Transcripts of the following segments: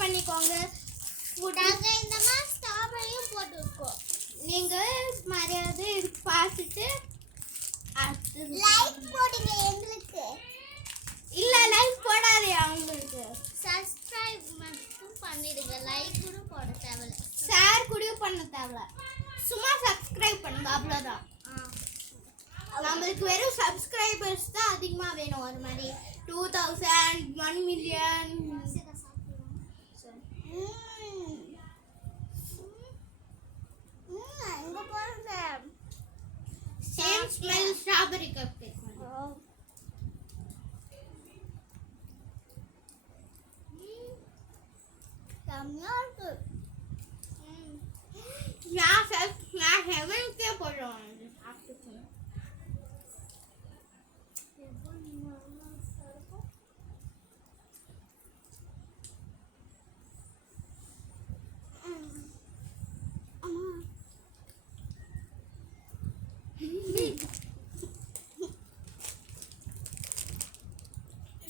பண்ணிக்கோங்க. நாங்கள் இந்த மாதிரி ஸ்ட்ராபெரியும் போட்டுருக்கோம். நீங்கள் மரியாதை பார்த்துட்டு லைக் போடுங்க எங்களுக்கு. இல்லை லைக் போடாதே அவங்களுக்கு. சப்ஸ்கிரைப் மட்டும் பண்ணிடுங்க. லைக் கூட போட தேவையில்ல. ஷேர் கூட பண்ண தேவையில்ல. சும்மா சப்ஸ்கிரைப் பண்ணுங்க அவ்வளோதான். நம்மளுக்கு வெறும் சப்ஸ்கிரைபர்ஸ் தான் அதிகமாக வேணும். ஒரு மாதிரி 2000 1 million. Same smell strawberry cupcake. நான் ஹெவனுக்கே போடுறோம்.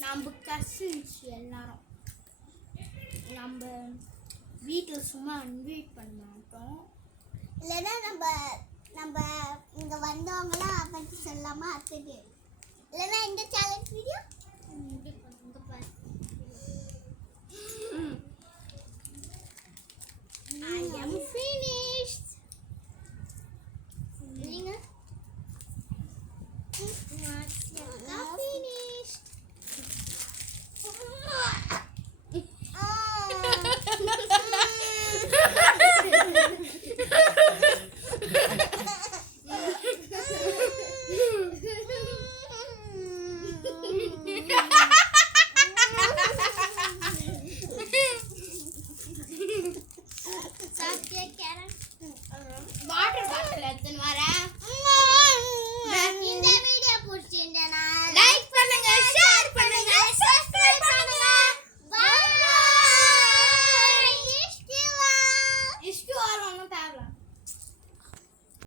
நம்ம கசின்ஸ் எல்லாரும் நம்ம வீட்டில் சும்மா இன்வைட் பண்ண மாட்டோம். இல்லைன்னா நம்ம இங்கே வந்தவங்களாம் பற்றி சொல்லாமல் அத்துக்கு இல்லைன்னா இந்த சேலஞ்ச் வீடியோ